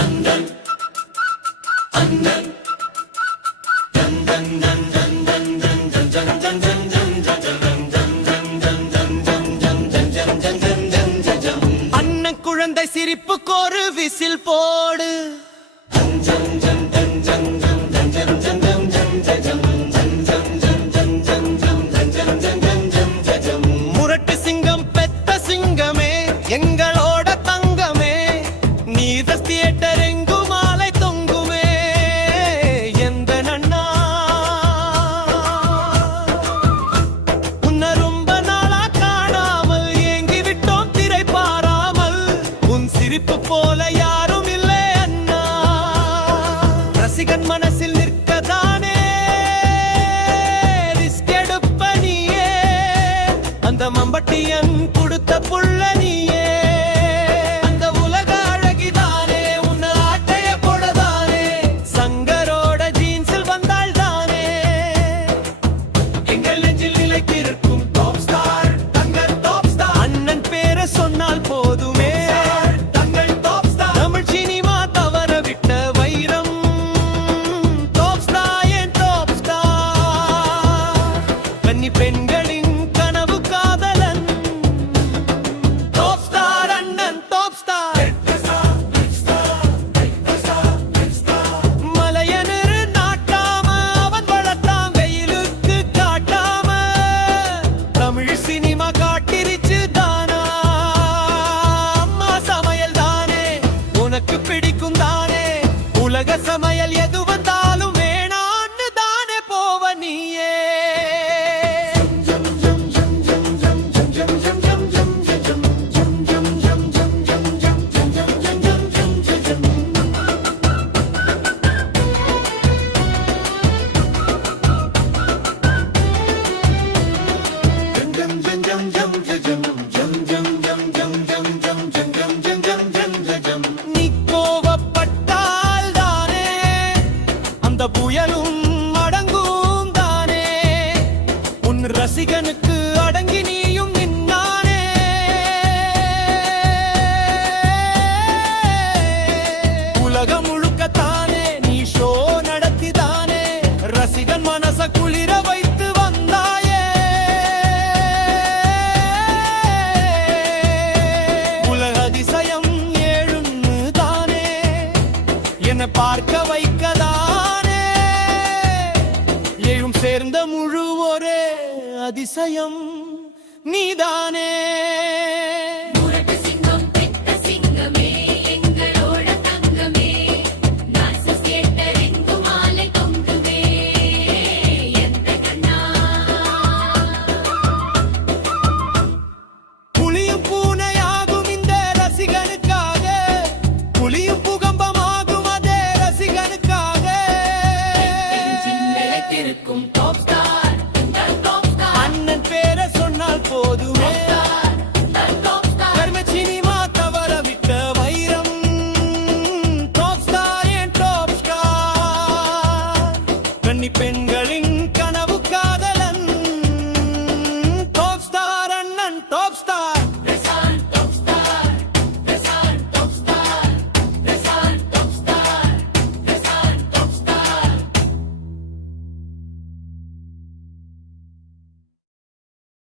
அண்ணன் அண்ணன் அண்ணன் குழந்தை சிரிப்புக்கு ஒரு விசில் போடு. முரட்டு சிங்கம் பெத்த சிங்கமே எங்களோட தங்கமே, நீத தியேட்டர் எங்கு மாலை தொங்குமே. எந்த நன்னா உன்ன ரொம்ப நாளா காணாமல் ஏங்கி விட்டோம் திரை பாராமல். உன் சிரிப்பு போல யாரும் இல்லை அண்ணா, ரசிகன் மனசில் நிற்கதானே ரிஸ்க் எடுப்ப நீயே. அந்த மம்பட்டியன் கொடுத்த புள்ள நீயே, அந்த உலக அழகிதானே உன்னை ஆட்டைய போடதானே. சங்கரோட ஜீன்ஸில் வந்தாள் தானே எங்கள் நெஞ்சில் நிலைத்திருக்கும் டாப் ஸ்டார், தங்கள் டாப் ஸ்டார். அண்ணன் பேரை சொன்னால் போதுமே தங்கள் டாப் ஸ்டார். தமிழ் சினிமா தவற விட்ட வைரம் டாப் ஸ்டார், என் டாப் ஸ்டார். கன்னி பெண்களின் கனவு காதலன் டாப் ஸ்டார், அண்ணன் டாப் ஸ்டார். மலையனரு நாட்டாம அவன் வளர்த்தான் வெயிலுக்கு காட்டாம. தமிழ் சினிமா காட்டிருச்சு தானா, அம்மா சமையல் தானே உனக்கு பிடிக்கும் தானே. உலக சமையல் எது வந்தாலும் வேணான்னு தானே போவ நீயே. நீ கோவப்பட்டால் தானே அந்த புயலும் அடங்கும் தானே. உன் ரசிகனுக்கு அடங்கி நீயும் நின்னானே. உலகம் முழுக்கத்தானே நீ ஷோ நடத்திதானே ரசிகன் மனச குளிர வைத்து வந்தாயே. உலக அதிசயம் ஏழுன்னு தானே என்னை பார்க்க வைக்கதானே. ஏழும் சேர்ந்த முழு ஒரே அதிசயம் நீதானே. முரட்டு சிங்கம் பெத்த சிங்கமே எங்களோட தங்கமே, நாசஸ் தியேட்டர் எங்கு மாலை தொங்குமே. எந்த கண்ணா புலியும் பூனையாகும் இந்த ரசிகனுக்காக, புலியும் பூகம்பமாகும் அதே ரசிகனுக்காக. நிலைத்திருக்கும் டாப் ஸ்டார், தங்கள் டாப் ஸ்டார். அண்ணன் பேரை சொன்னால் போதுமே டாப் ஸ்டார். கர்ம சினிமா தவற விட்ட வைரம் டாப் ஸ்டார், என் டாப் ஸ்டார். கன்னி பெண்களின் கனவு காதலன் டாப் ஸ்டார், அண்ணன் டாப் ஸ்டார்.